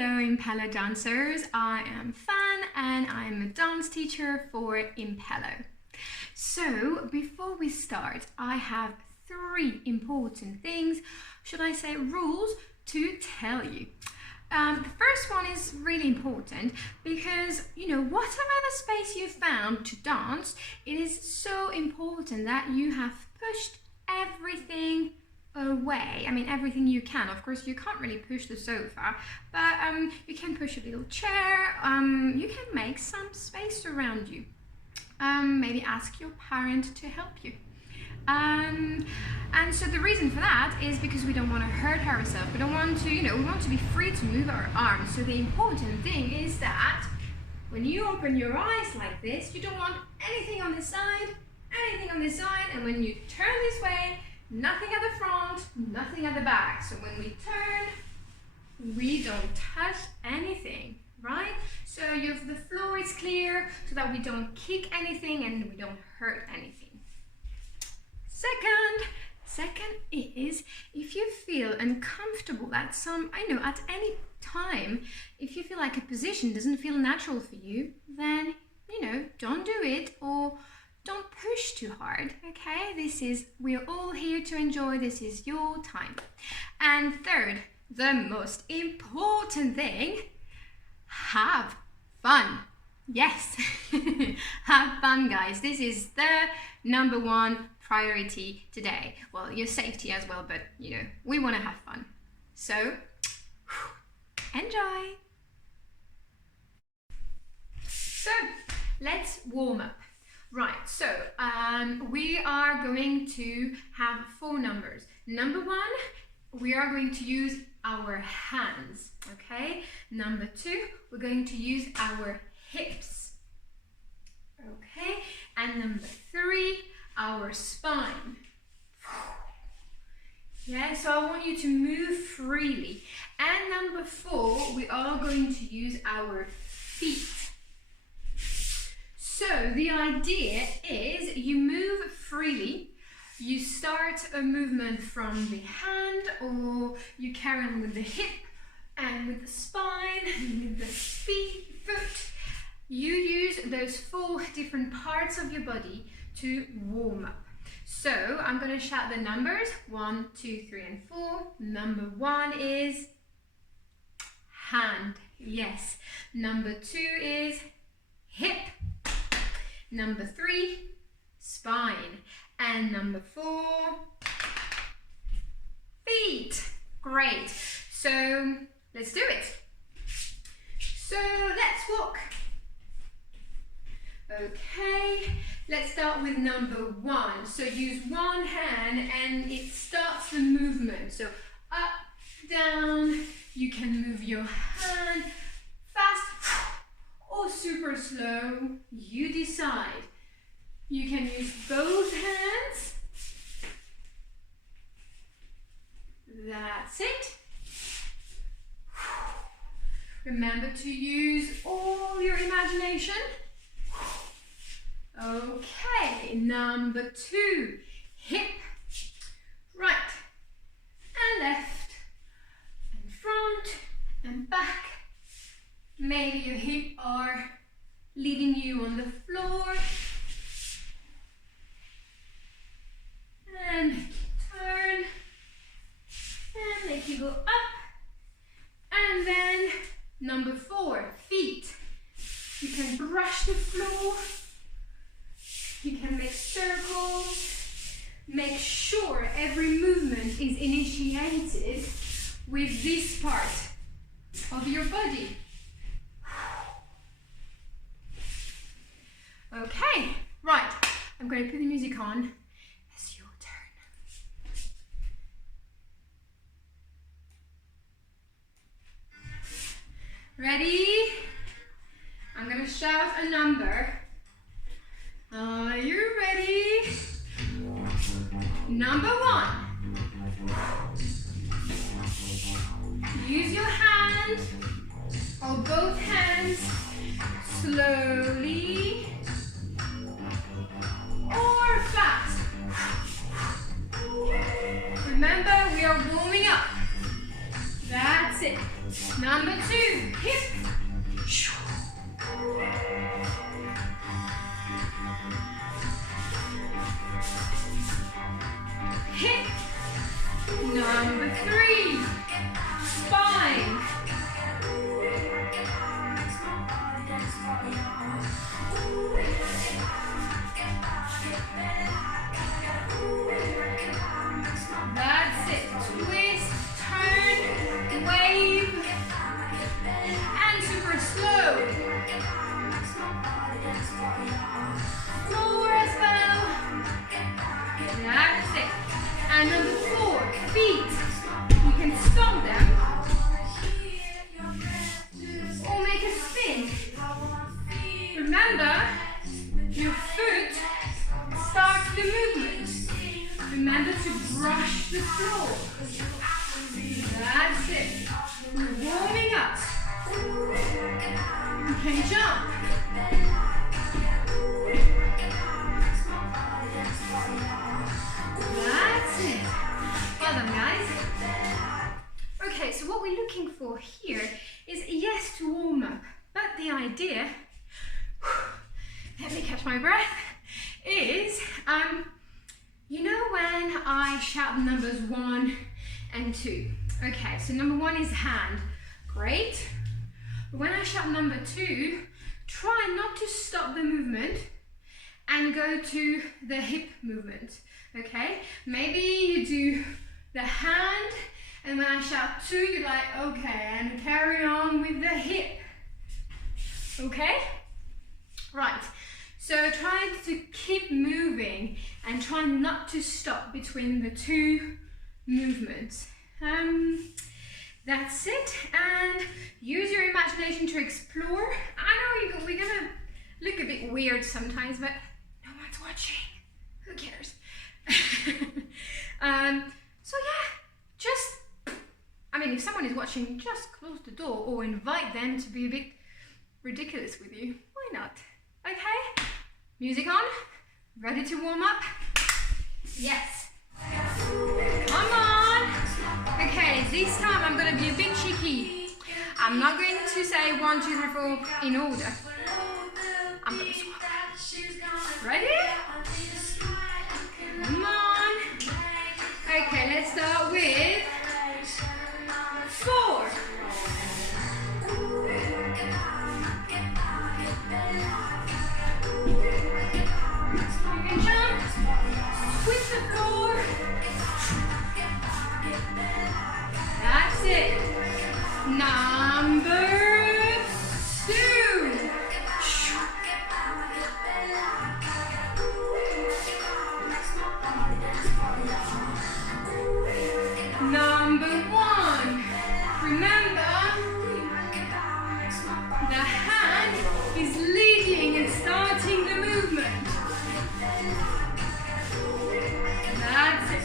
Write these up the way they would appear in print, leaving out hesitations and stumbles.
Hello Impello dancers, I am Fan and I'm a dance teacher for Impello. So before we start, I have 3 important things, should I say rules, to tell you. The first one is really important because, whatever the space you found to dance, it is so important that you have pushed everything away. I mean, everything you can. Of course, you can't really push the sofa, but you can push a little chair. You can make some space around you. Maybe ask your parent to help you. And so the reason for that is because we don't want to hurt ourselves. We don't want to, we want to be free to move our arms. So the important thing is that when you open your eyes like this, you don't want anything on this side, and when you turn this way, nothing at the front, nothing at the back. So when we turn, we don't touch anything, right? So the floor is clear so that we don't kick anything and we don't hurt anything. Second is if you feel uncomfortable at any time, if you feel like a position doesn't feel natural for you, then, don't do it or don't push too hard, okay? We're all here to enjoy, this is your time. And third, the most important thing, have fun. Yes, have fun, guys. This is the number 1 priority today. Well, your safety as well, but we want to have fun. So, enjoy. So, let's warm up. Right, so we are going to have 4 numbers. Number 1, we are going to use our hands, okay? Number 2, we're going to use our hips, okay? And number 3, our spine. Yeah, so I want you to move freely. And number 4, we are going to use our feet. So the idea is you move freely, you start a movement from the hand, or you carry on with the hip and with the spine and with the foot. You use those 4 different parts of your body to warm up. So I'm going to shout the numbers 1, 2, 3 and 4. Number 1 is hand, yes. Number 2 is hip. Number 3, spine. And number 4, feet. Great. So let's do it. So let's walk. Okay, let's start with number 1. So use one hand and it starts the movement. So up, down, you can move your hand fast or super slow, you decide. You can use both hands. That's it. Remember to use all your imagination. Okay, number 2, hip, right and left, and front and back. Maybe your hips are leading you on the floor. And turn and make you go up. And then number 4, feet. You can brush the floor. You can make circles. Make sure every movement is initiated with this part of your body. Okay, right. I'm going to put the music on. It's your turn. Ready? I'm going to shout a number. Are you ready? Number 1. Use your hand or both hands slowly or fast. Remember, we are warming up. That's That's it. Number 2, hip. Hip. Number 3, spine. That's it. Twist, turn, wave, and super slow. Floor as well. That's it. And number 4, feet. You can stomp them or make a spin. Remember, your foot starts the movement. Remember to brush the floor. That's it. We're warming up. You can jump. That's it. Well done, guys. Okay, so what we're looking for here is yes to warm up, but the idea, let me catch my breath, is you know when I shout numbers 1 and 2. Okay, so number 1 is hand. Great. But when I shout number 2, try not to stop the movement and go to the hip movement. Okay? Maybe you do the hand, and when I shout 2, you're like, okay, and carry on with the hip. Okay? Right. So try to keep moving and try not to stop between the 2 movements. That's it. And use your imagination to explore. I know we're gonna look a bit weird sometimes, but no one's watching. Who cares? So yeah, I mean, if someone is watching, just close the door or invite them to be a bit ridiculous with you. Why not? Okay? Music on? Ready to warm up? Yes. Come on. Okay, this time I'm going to be a bit cheeky. I'm not going to say 1, 2, 3, 4 in order. I'm going to swap. Ready? Come on. Okay, let's start with 4. You can jump, switch the floor. That's it. Number 2. Number 1. Remember, the hand is leading and starting the movement. That's it.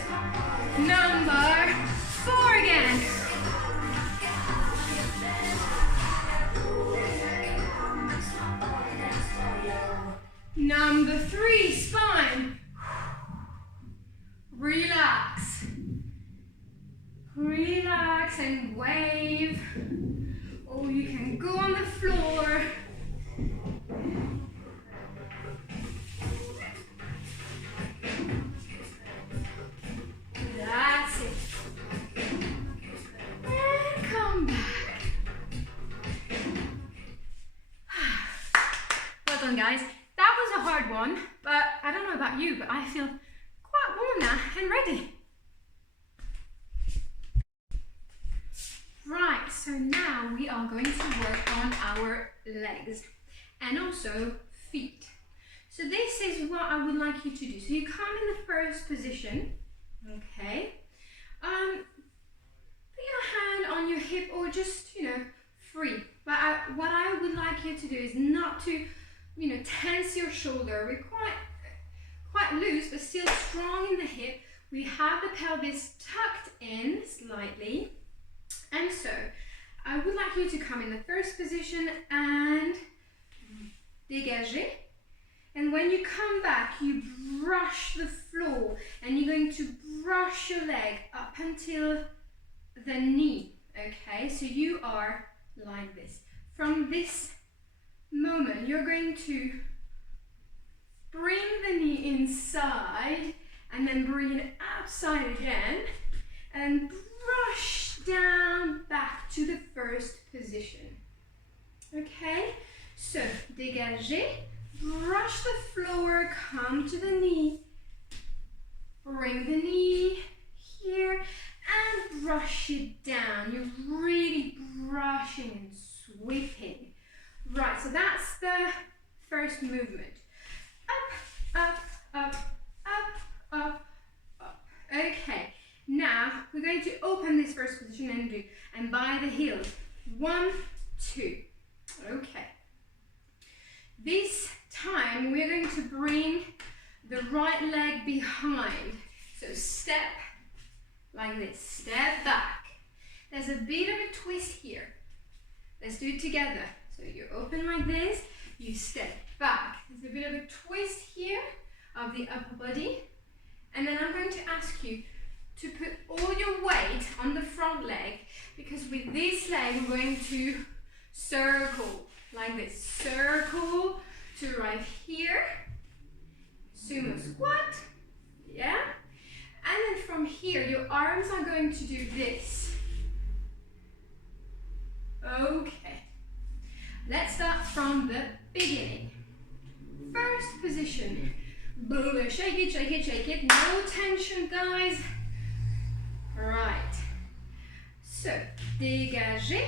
Number 4 again. Number 3, spine. Relax. Relax and wave. Or you can go on the floor. That's it. And come back. Well done, guys. That was a hard one, but I don't know about you, but I feel quite warm now and ready. Right, so now we are going to work on our legs and also feet. So this is what I would like you to do. So you come in the first position, okay? Put your hand on your hip or just, free. But what I would like you to do is not to, tense your shoulder. We're quite loose, but still strong in the hip. We have the pelvis tucked in slightly. And so, I would like you to come in the first position and dégager. And when you come back, you brush the floor and you're going to brush your leg up until the knee, Okay, so you are like this. From this moment, you're going to bring the knee inside and then bring it outside again and brush down back to the first position. Okay, so dégager, brush the floor, come to the knee, bring the knee here and brush it down. You're really brushing and sweeping. Right, so that's the first movement. Up, up, up, up, up, up. Okay, now we're going to open this first position and by the heels. 1, 2. Okay. This time we're going to bring the right leg behind. So step like this, step back. There's a bit of a twist here. Let's do it together. So you open like this, you step back. There's a bit of a twist here of the upper body. And then I'm going to ask you to put all your weight on the front leg, because with this leg we're going to circle like this. Circle to right here. Sumo squat. Yeah? And then from here, your arms are going to do this. Okay. Let's start from the beginning. First position. Boom, shake it, shake it, shake it. No tension, guys. Right. So, dégager.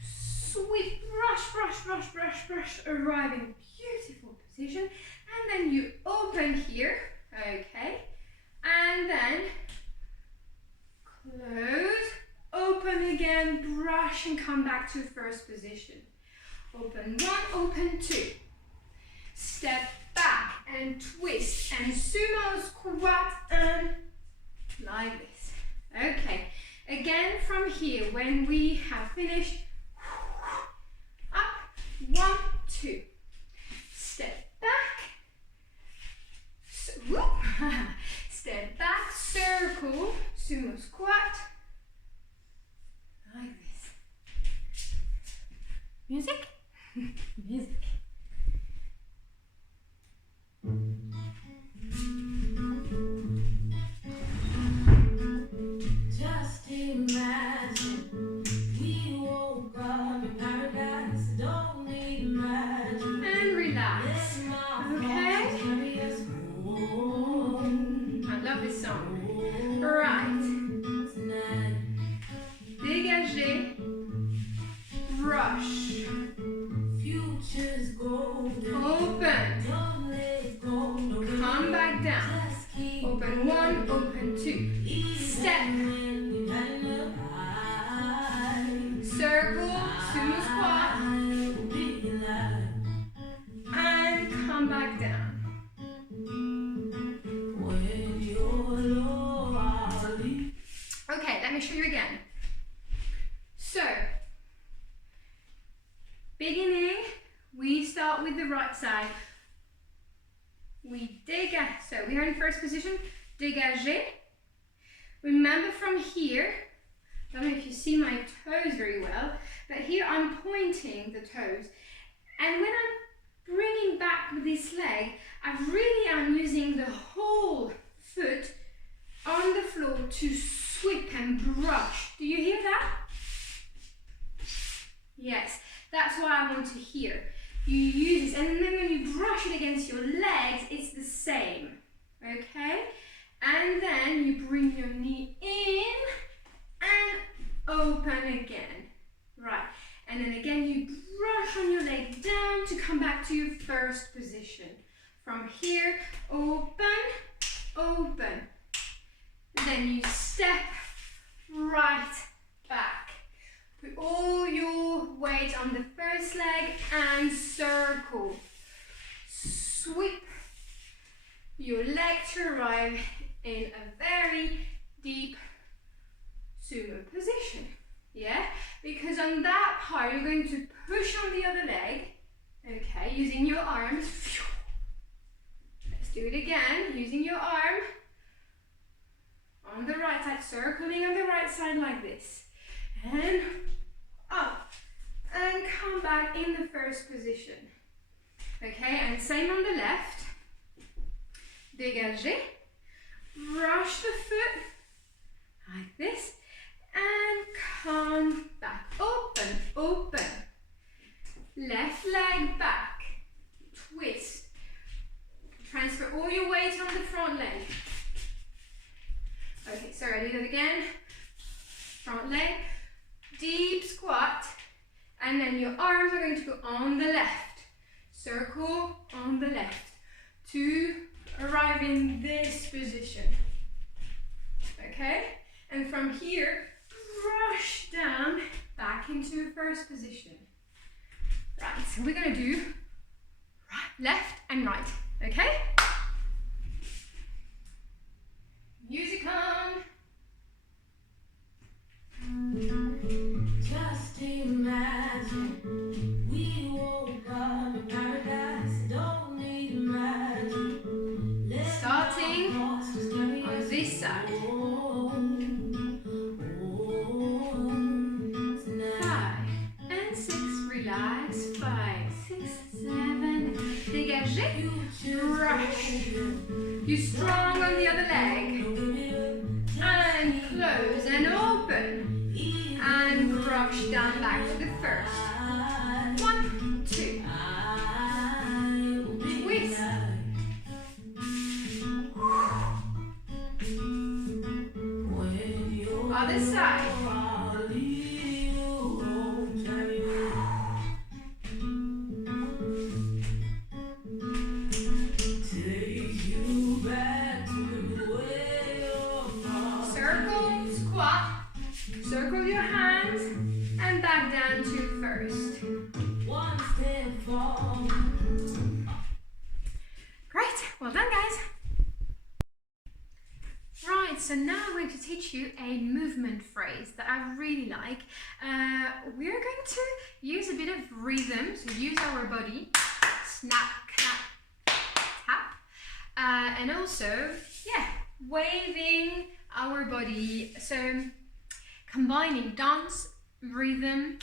Sweep, brush, brush, brush, brush, brush. Arrive in a beautiful position. And then you open here. Okay. And then close, open again, brush and come back to first position. Open 1, open 2. Step back and twist and sumo squat and like this. Okay, again from here, when we have finished, up, 1, 2. Step back, so, step back, circle, sumo squat, like this. Music? Music. Just imagine we woke up in paradise. Don't need magic. And relax. Okay? I love this song. Right. Dégager. Brush. Future's golden. Open. Don't let go. Come back down. Open 1, open 2. Step. Circle, sumo squat. And come back down. Okay, let me show you again. So, beginning, we start with the right side. We dégage, so we are in first position, dégager. Remember from here, I don't know if you see my toes very well, but here I'm pointing the toes. And when I'm bringing back this leg, I really am using the whole foot on the floor to sweep and brush. Do you hear that? Yes, that's what I want to hear. You use this, and then when you brush it against your legs, it's the same, okay? And then you bring your knee in and open again, right? And then again, you brush on your leg down to come back to your first position. From here, open, open. Then you step right back. Put all your weight on the first leg and circle. Sweep your leg to arrive in a very deep sumo position. Yeah? Because on that part, you're going to push on the other leg, okay, using your arms. Let's do it again, using your arm on the right side, circling on the right side like this. and up, and come back in the first position. Okay, and same on the left. Dégagez, brush the foot like this, and come back. Open, open. Left leg back, twist. Transfer all your weight on the front leg. Okay, sorry, I do that again. Front leg, deep squat, and then your arms are going to go on the left. Circle on the left to arrive in this position. Okay? And from here, brush down back into first position. Right, so we're going to do right, left and right. Okay? Music on. Just imagine we woke up in paradise. Don't need magic. Starting on this side. 5 and 6, relax. 5, 6, 7, dégagez. Rush. You strong on the other leg. And close and open. And brush down back to the first. 1, 2. Twist. Other side. Circle, squat. Circle your hands and back down to first. One step forward. Great, well done guys. Right, so now I'm going to teach you a movement phrase that I really like. We're going to use a bit of rhythm, so use our body. Snap, clap, tap. And also, yeah, waving our body. So combining dance, rhythm,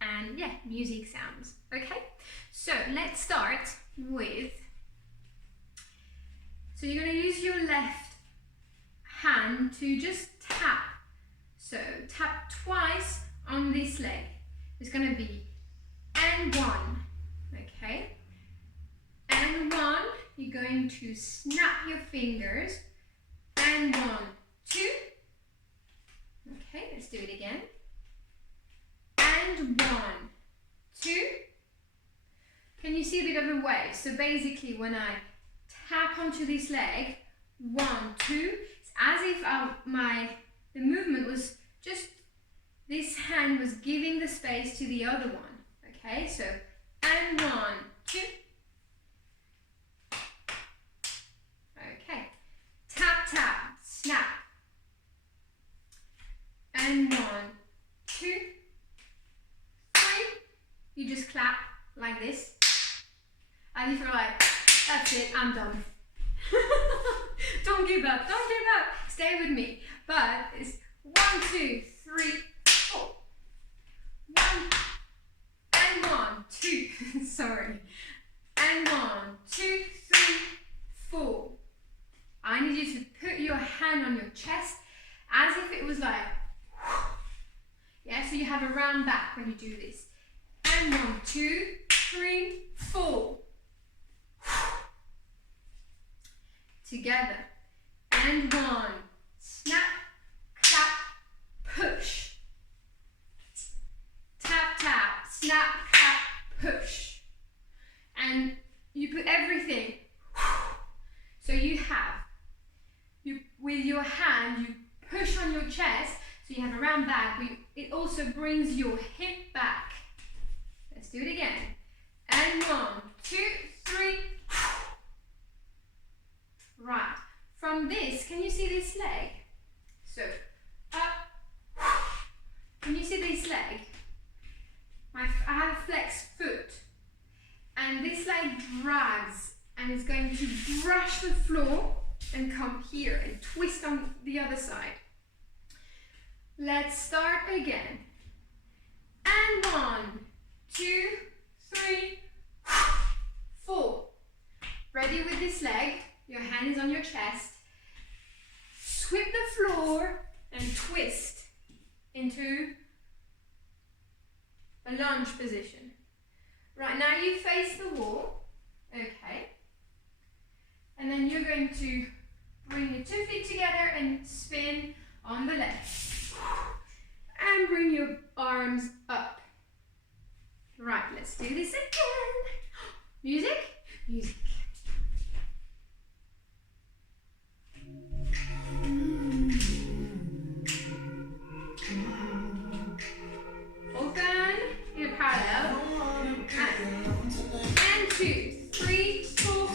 and yeah, music sounds. Okay, so let's start with, so you're going to use your left hand to just tap. So tap twice on this leg. It's going to be and 1, okay? And 1, you're going to snap your fingers. And 1, 2. Okay, let's do it again. And 1, 2. Can you see a bit of a wave? So basically when I tap onto this leg, 1, 2, it's as if the movement was just, this hand was giving the space to the other one. Okay, so and 1, 2. Okay, tap, tap, snap. And 1, 2, 3. You just clap like this. As if you're like, that's it, I'm done. Don't give up, don't give up. Stay with me. But it's 1, 2, 3, 4. 1 and 1, 2. Sorry. And 1, 2, 3, 4. I need you to put your hand on your chest as if it was like, yeah, so you have a round back when you do this. And 1, 2, 3, 4. Together. And 1, snap, clap, push. Tap, tap, snap, clap, push. And you put everything. So you have, with your hand, you push on your chest, so you have a round back, but it also brings your hip back. Let's do it again. And 1, 2, 3. Right. From this, can you see this leg? So, up. Can you see this leg? I have a flexed foot. And this leg drags and it's going to brush the floor and come here and twist on the other side. Let's start again. 1, 2, 3, 4. Ready with this leg, your hand is on your chest. Sweep the floor and twist into a lunge position. Right, now you face the wall, okay? And then you're going to bring your 2 feet together and spin on the left. And bring your arms up. Right, let's do this again. Music? Music. Open in a parallel. And 2, 3, 4.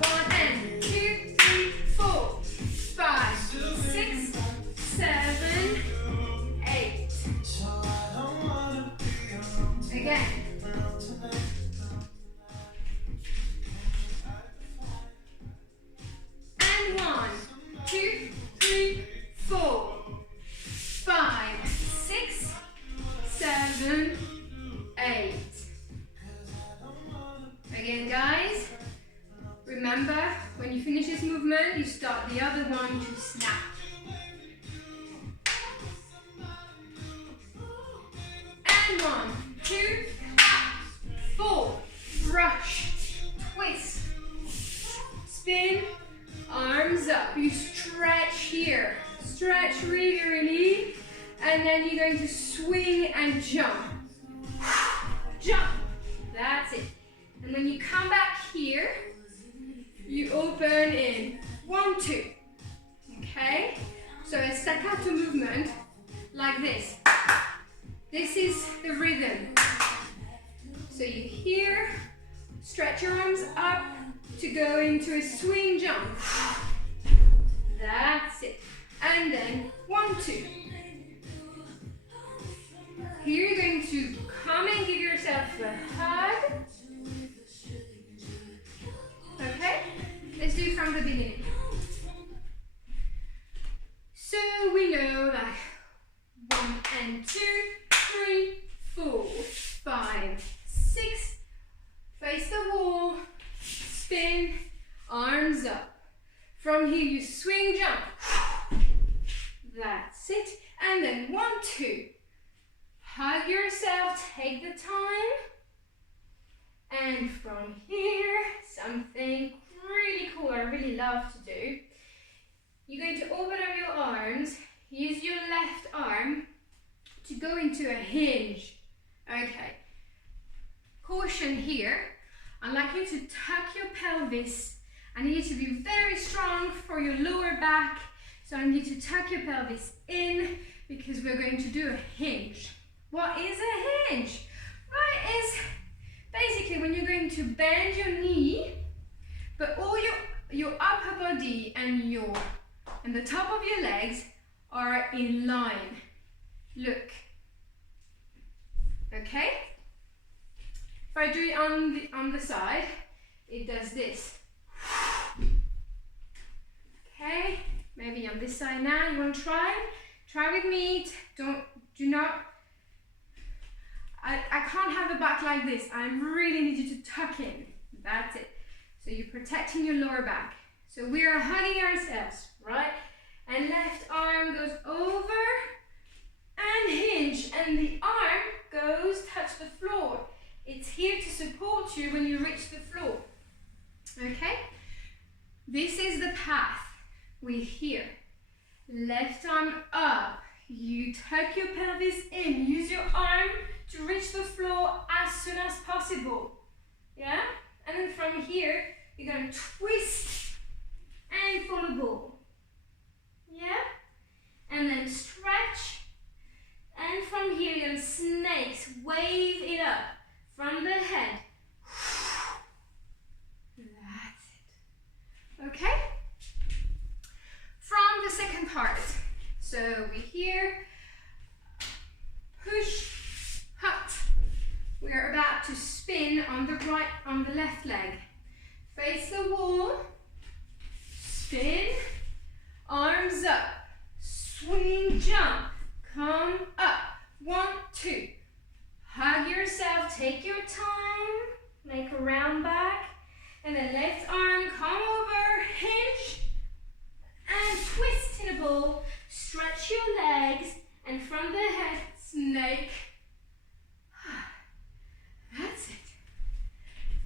1 and 2, 3, 4, 5, 6, 7, 8. Again. And 1, 2, 3, 4, 5, 6, 7, 8. Again, guys. Remember, when you finish this movement, you start the other one to snap. And 1, 2, 4. Brush, twist, spin, arms up. You stretch here. Stretch really, really. And then you're going to swing and jump. Jump. That's it. And when you come back here, you open in 1, 2. Okay? So a staccato movement like this. This is the rhythm. So you here, stretch your arms up to go into a swing jump. That's it. And then 1, 2. Here you're going to come and give yourself a hug. Okay? Let's do it from the beginning. So we know that 1 and 2, 3, 4, 5, 6. Face the wall, spin, arms up. From here you swing, jump. That's it. And then 1, 2. Hug yourself, take the time. And from here, something really cool I really love to do. You're going to open up your arms, use your left arm to go into a hinge. Okay. Caution here, I'd like you to tuck your pelvis. I need you to be very strong for your lower back. So I need you to tuck your pelvis in because we're going to do a hinge. What is a hinge? Right, is basically when you're going to bend your knee, but all your upper body and the top of your legs are in line. Look. Okay? If I do it on the side, it does this. Okay? Maybe on this side now. You want to try? Try with me. Do not. I can't have a back like this. I really need you to tuck in. That's it. So you're protecting your lower back. So we are hugging ourselves, right? And left arm goes over and hinge. And the arm goes touch the floor. It's here to support you when you reach the floor. Okay? This is the path. We're here. Left arm up. You tuck your pelvis in. Use your arm to reach the floor as soon as possible. Yeah? And then from here, you're going to twist and follow ball. Yeah? And then stretch. And from here, you're going to snakes. Wave it up from the head. That's it. Okay? From the second part. So we're here. Push, hut. We're about to spin on the left leg. Face the wall. Spin. Arms up. Swing, jump. Come up. 1, 2. Hug yourself, take your time, make a round back, and then left arm come over, hinge, and twist in a ball, stretch your legs, and from the head, snake. That's it.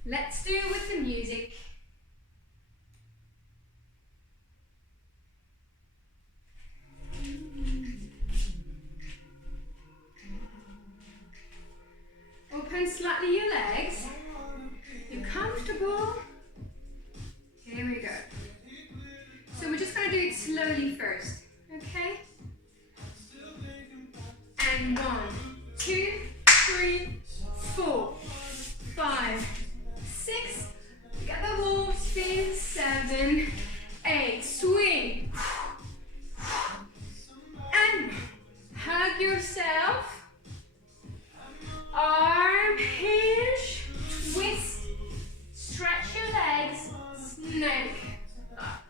Let's do it with the music. Open slightly your legs. You're comfortable. Here we go. So we're just going to do it slowly first, okay? And 1, 2, 3, 4, 5, 6. Get the wall, spin, 7, 8. Swing. And hug yourself. Arm hinge, twist, stretch your legs, snake up.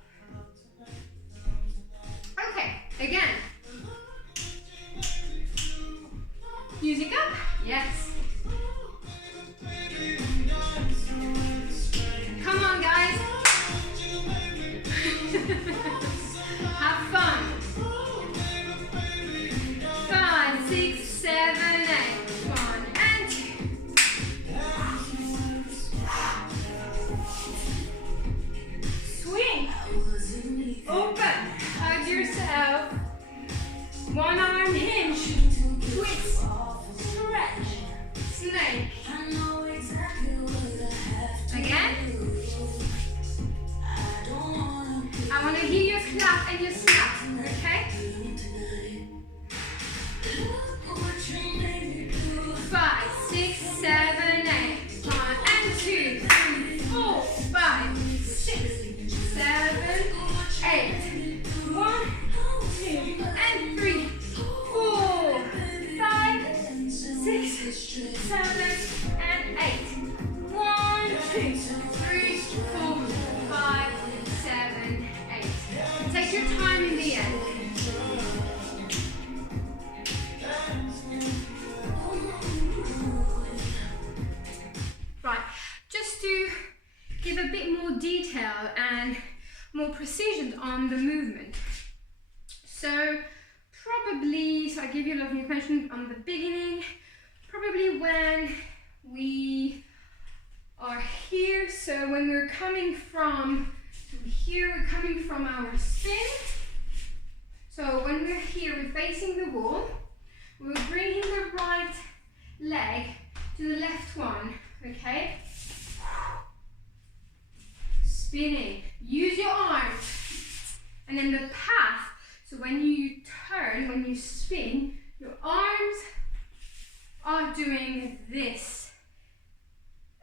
Okay, again. Music up, yes. Come on, guys. Have fun. 5, 6, 7, 8. Open, hug yourself, one arm hinge, twist, stretch, snake. Again. I want to hear your clap and your snap, okay? 5, 6, 7, 8. 1 and 2, 3, 4, 5, 6, 7, 8. 1, 2, and 3, 4, 5, 6, 7, and 8. 1, 2, 3, 4, 5, 7, 8. Take your time in the end. Right, just to give a bit more detail and more precision on the movement. So I give you a lot of information on the beginning, probably when we are here, so when we're coming from here, we're coming from our spin. So when we're here, we're facing the wall, we're bringing the right leg to the left one, okay? Spinning, use your arms, and then the path, so when you turn, when you spin, your arms are doing this.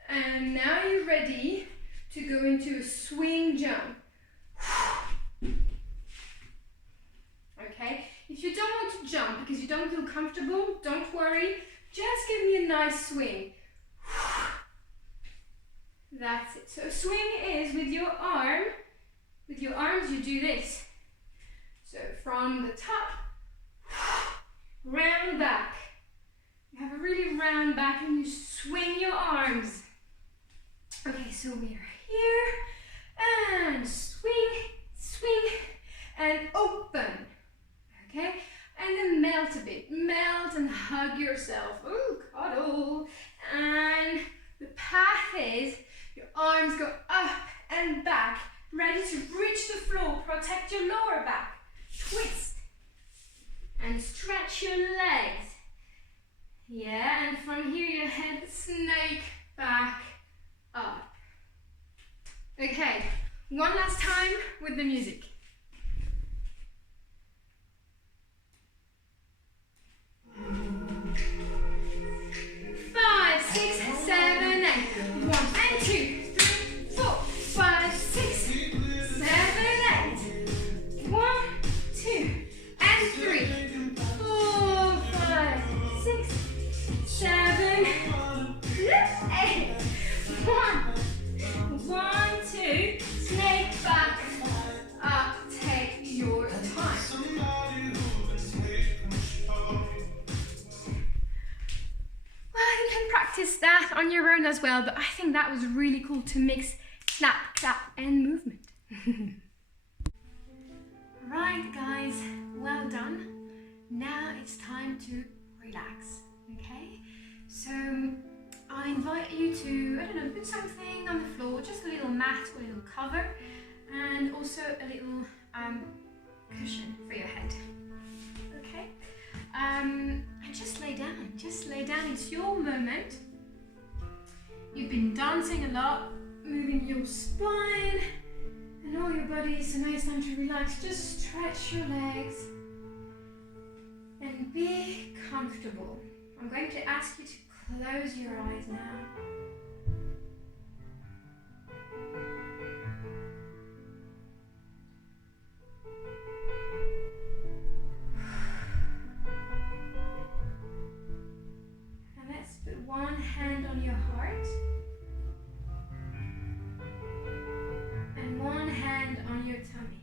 And now you're ready to go into a swing jump. Okay, if you don't want to jump because you don't feel comfortable, don't worry, just give me a nice swing. That's it. So swing is with your arm, with your arms you do this. So from the top, round back. You have a really round back and you swing your arms. Okay, so we are here and swing, swing, and open. Okay, and then melt a bit. Melt and hug yourself. Ooh, cuddle. And the path is your arms go up and back, ready to reach the floor, protect your lower back. Twist and stretch your legs. Yeah, and from here you head snake back up. Okay, one last time with the music. practice that on your own as well, but I think that was really cool to mix snap, clap and movement. Right guys, well done. Now it's time to relax, okay? So I invite you to, I don't know, put something on the floor, just a little mat or a little cover, and also a little cushion for your head, okay? And just lay down, it's your moment. You've been dancing a lot, moving your spine and all your body, so now it's time to relax. Just stretch your legs and be comfortable. I'm going to ask you to close your eyes now. And let's put one hand on your heart and one hand on your tummy.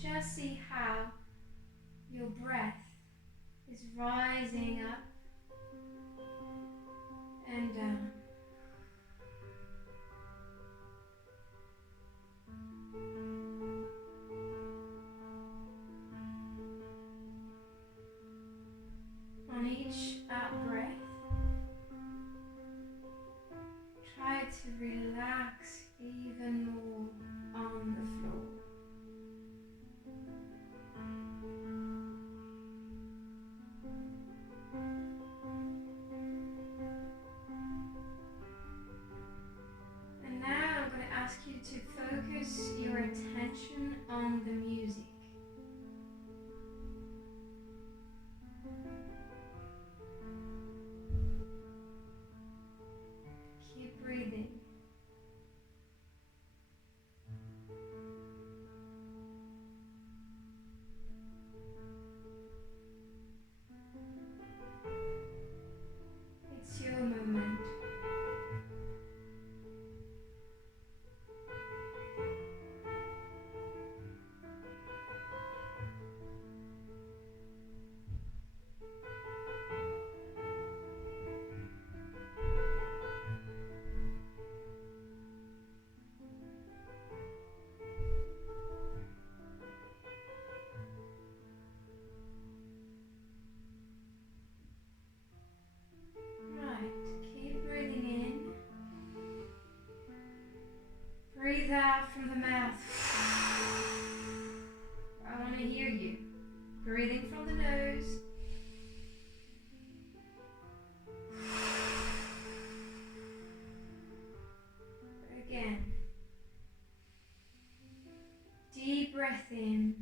Just see how your breath is rising up and down. On each out breath, try to relax even more on the floor. Ask you to focus your attention on the music. Keep breathing. It's your moment. Breathe out from the mouth. I want to hear you. Breathing from the nose. Again. Deep breath in.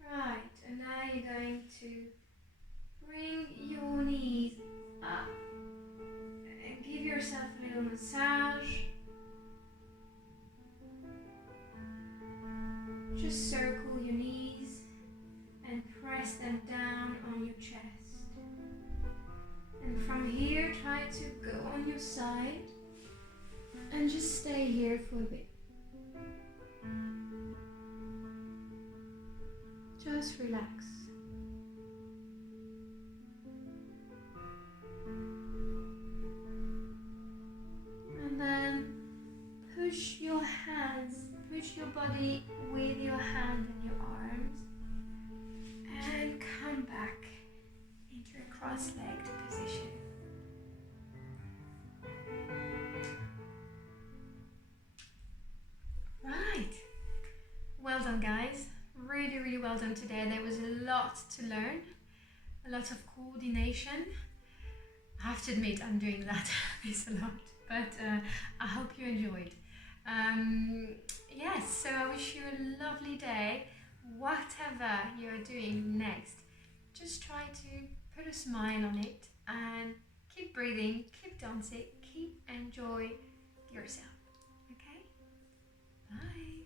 Right, and now you're going to bring your knees up and give yourself a little massage. Just circle your knees and press them down on your chest. And from here, try to go on your side and just stay here for a bit. Just relax. And then push your hands, push your body with your hand and your arms, and come back into a cross-legged position. Right. Well done, guys. Really, really well done today. There was a lot to learn, a lot of coordination. I have to admit, I'm doing that this a lot, but I hope you enjoyed. Yes, so I wish you a lovely day. Whatever you're doing next, just try to put a smile on it and keep breathing, keep dancing, keep enjoy yourself. Okay? Bye.